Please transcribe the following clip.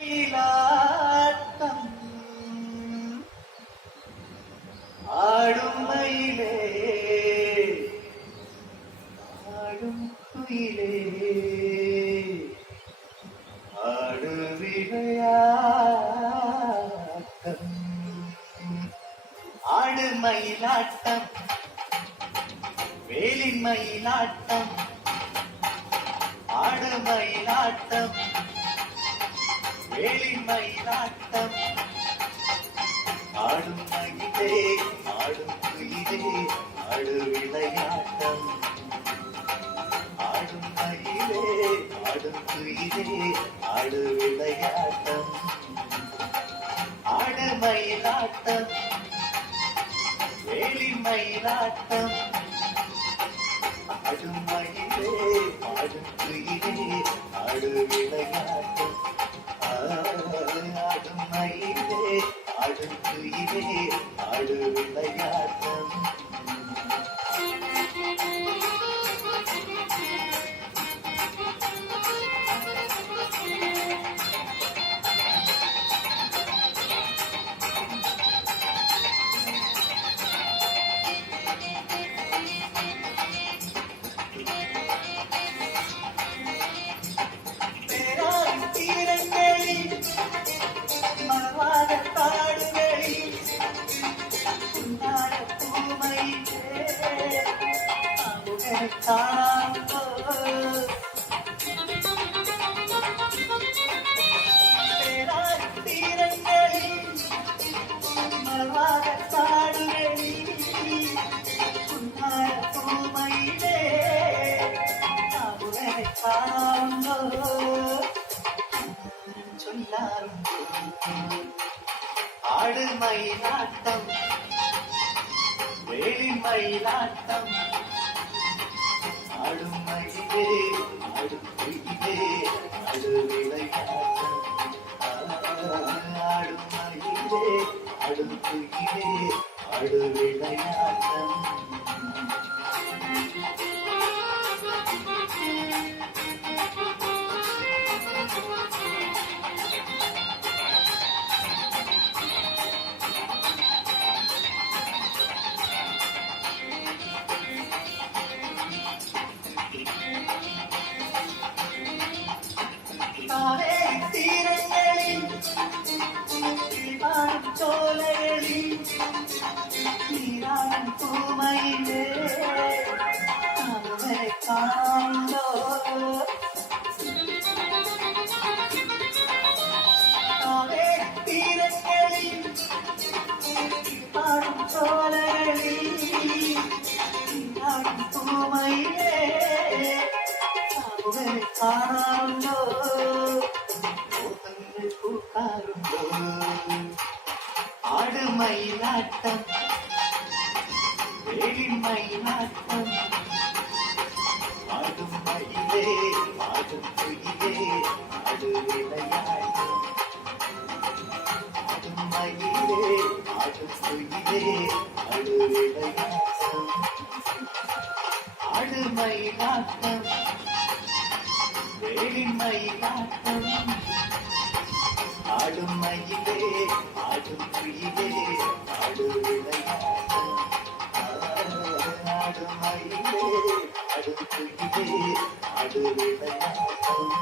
மயிலாட்டம் ஆடும் மயிலே ஆடும் குயிலே ஆடு விளையாட்டம் ஆடு மயிலாட்டம் வேலின் மயிலாட்டம் ஆடு மயிலாட்டம் வேலின் மயிலாட்டம் ஆடும் மயிலே ஆடும் குயிலே ஆடு விளையாட்டம் ஆடும் மயிலே ஆடும் குயிலே ஆடு விளையாட்டம் ஆடு மயிலாட்டம் வேலின் மயிலாட்டம் ஆடும் மயிலே ஆடும் குயிலே ஆடு விளையாட்டம் ஆடும் மயிலே ஆடும் குயிலே ஆடு விளையாட்டம் ஆடு மயிலாட்டம் வேலின் மயிலாட்டம் ஆடும் மயிலே ஆடும் குயிலே ஆடு விளையாட்டம் ஆடும் மயிலே ஆடும் குயிலே ஆடு விளையாட்டம் தீரங்களில் சோலைகளில் நீராடும் தூமையிலே அவரை காணோ தீரங்களில் பாடும் சோலைகளில் நீராடும் தூமையிலே அவரை காணோ ஆடு மயிலாட்டம் வேலின் மயிலாட்டம் ஆடும் மயிலே ஆடும் குயிலே ஆடு விளையாட்டம் ஆடும் மயிலே ஆடும் குயிலே ஆடு விளையாட்டம் ஆடு மயிலாட்டம் வேலின் மயிலாட்டம் ஆடும் மயிலே ஆடும் குயிலே ஆடு விளையாட்டம் ஆடும் மயிலே ஆடும் குயிலே ஆடு விளையாட்டம்